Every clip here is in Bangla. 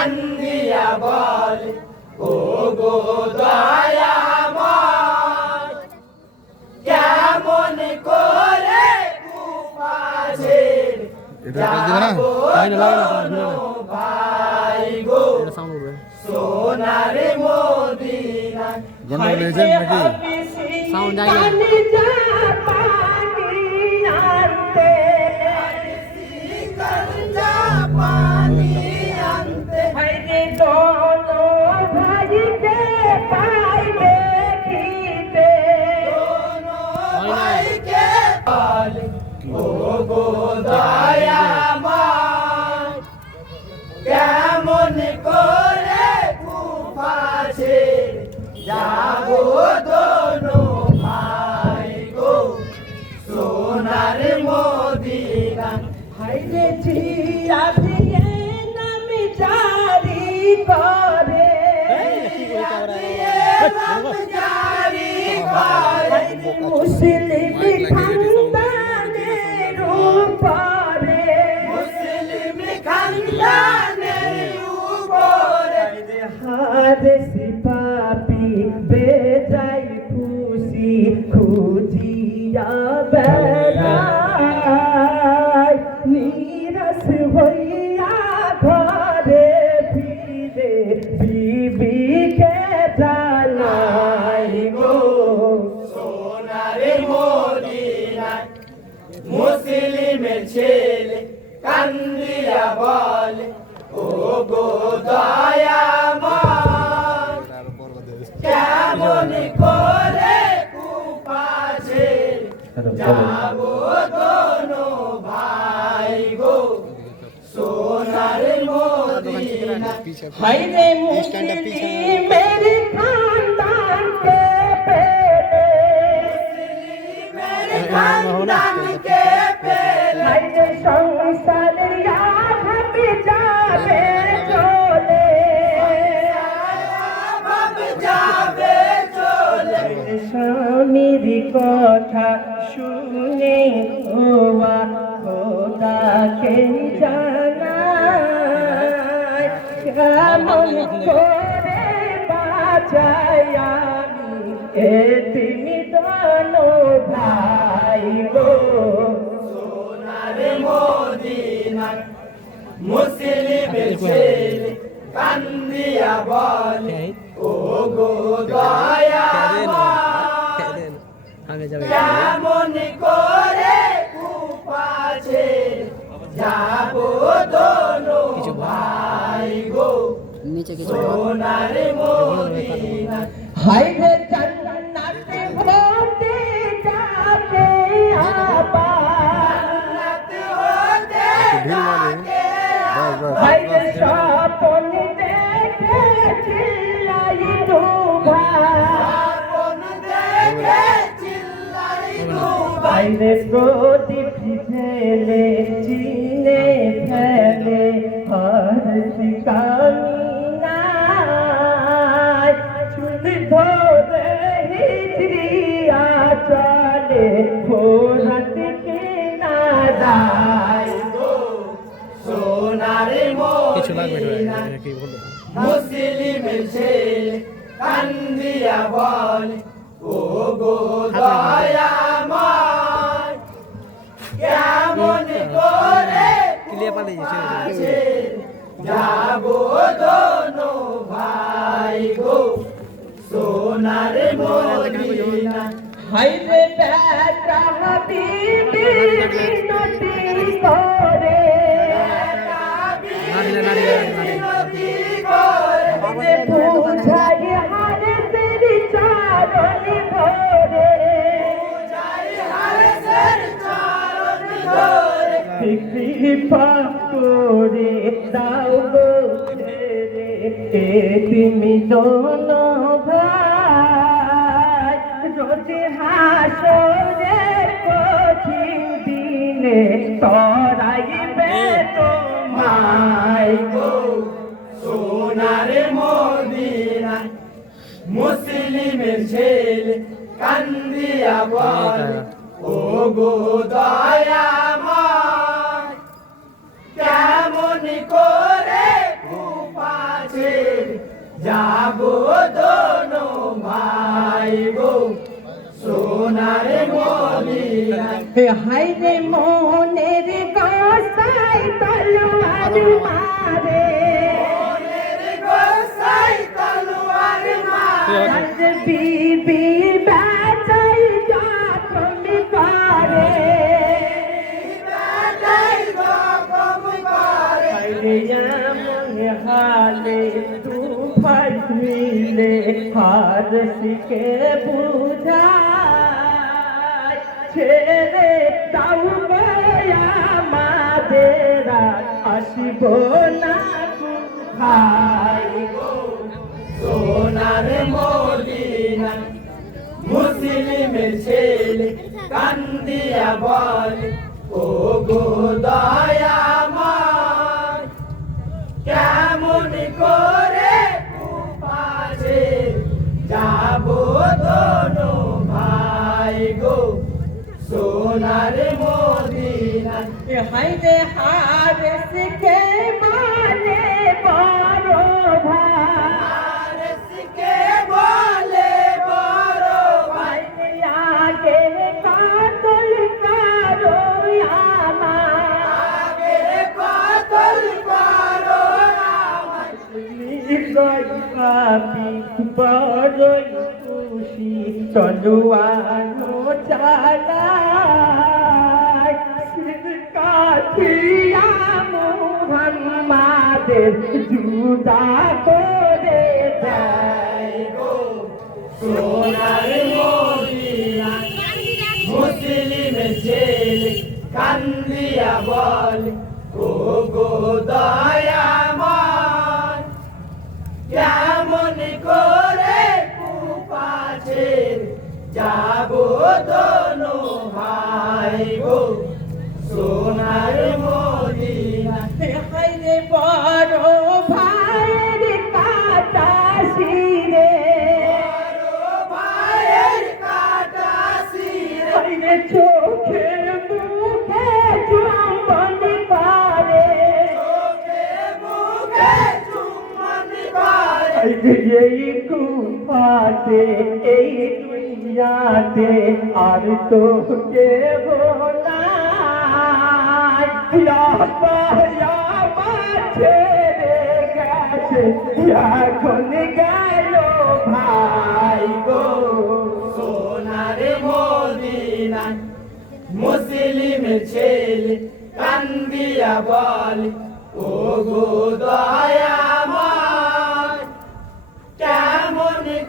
কান্দিয়া বল ও গো দয়াময় কেমন করে কুপাঝের এটা ভাই গো। সোনার মদিনা গন্ডগোল হয়েছে নাকি? সাউন্ড করে জারি করে মুসলিম খানদানের উপরে মুসলিম খানদানের উপরে। হারে সিপাপি বেজাই খুশি খুঁজিয়া বেড়াই নিরস হইয়া যাব দোনো ভাই গো সোনার মদিনা হাইরে মুসলিমের খানদান কথা শুনে ওয়া খোদাকে জানাই কেমন করে বাঁচাই আমি এ তুমি দোনো ভাই গো। সোনার মদিনা মুসলিমের ছেলে কান্দিয়া বলে কেমন করে কুপাছে যাব দোনো ভাই গো। নিচে কিছু সোনার মদিনা। জান্নাতে হতে যাবে হতে স্বপন দেখে বাইরে প্রদীপ ফেলে চিনে ফেলে হর শিকামিনায় চুল ধরে হিজড়িয়া চলে ফোরাত কিনারায় সোনার কিছু লাগবে কি বলব? মুসলিমের ছেলে কান্দিয়া বলে ও গো দয়াময় কেমন করে আছে যাব দোনো ভাই গো। সোনার মদিনা। হাইরে বেটা হাবিবি নদী কৃপা করে দাও গো তুমি দোনো ভাই কঠিন দিনে তরাইবে তোমায় গো। সোনার মদিনা মুসলিমের ছেলে, কান্দিয়া বলে ও গো দয়াময় মদিনা হাই রে মনের গোসাই তলোয়ার মারে। গোসাই তলোয়ার মারে। বিবি বাজাই যখন হাইরে এমন হালে তু ফাইলে হার শিখে বুঝাই ছেড়ে তাও আমাদের আসিব না সোনার মদিনা মুসলিমের ছেলে কান্দিয়া বল ও গো দয়াময়, কেমন করে সোনার মদিনা। হাইরে হার শিখে মানে বড় ভাই আরসকে বলে বড় ভাই। আগে কাতল কারও আমার আগে কতল করো আমায় পাপি বড়ই খুশি চলুয়ানো চালায় কাঠিয়া মোহাম্মাদের জুদা করে দেয় যাই গো। সোনার মদিনা মুসলিম জেল কান্দিয়া বল ও গো দয়াময় কুফাতে এই দুনিয়াতে আর তো কে ইয়াবা ছেড়ে গেছে, এখন গেল ভাই গো। সোনার মদিনা মুসলিমের ছেলে কান্দিয়া বল ও গো দয়াময়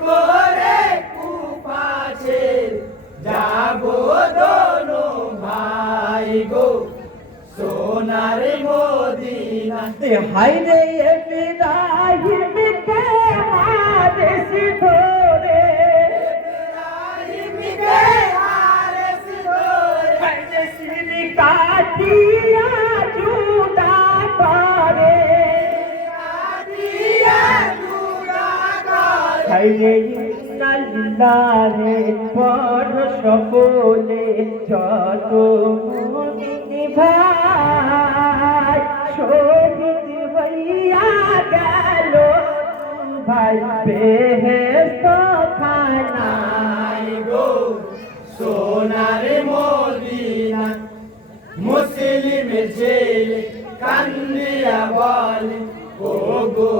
করে কুপাছে যাব দোনো ভাই গো। সোনার মদিনা। হাইরে বিদাহিম কে হাদেশ ধরে ইব্রাহিমকে হারেস ধরে হাইরে সিরি কাটিয়া হাইরে ইন্নালিল্লাহে পর সকলে যত ভাই, শহীদ হইয়া গেল। ভাই বেহেস্ত খানা নাই গো, সোনার মদিনা, মুসলিমের ছেলে কান্দিয়া বলে ও গো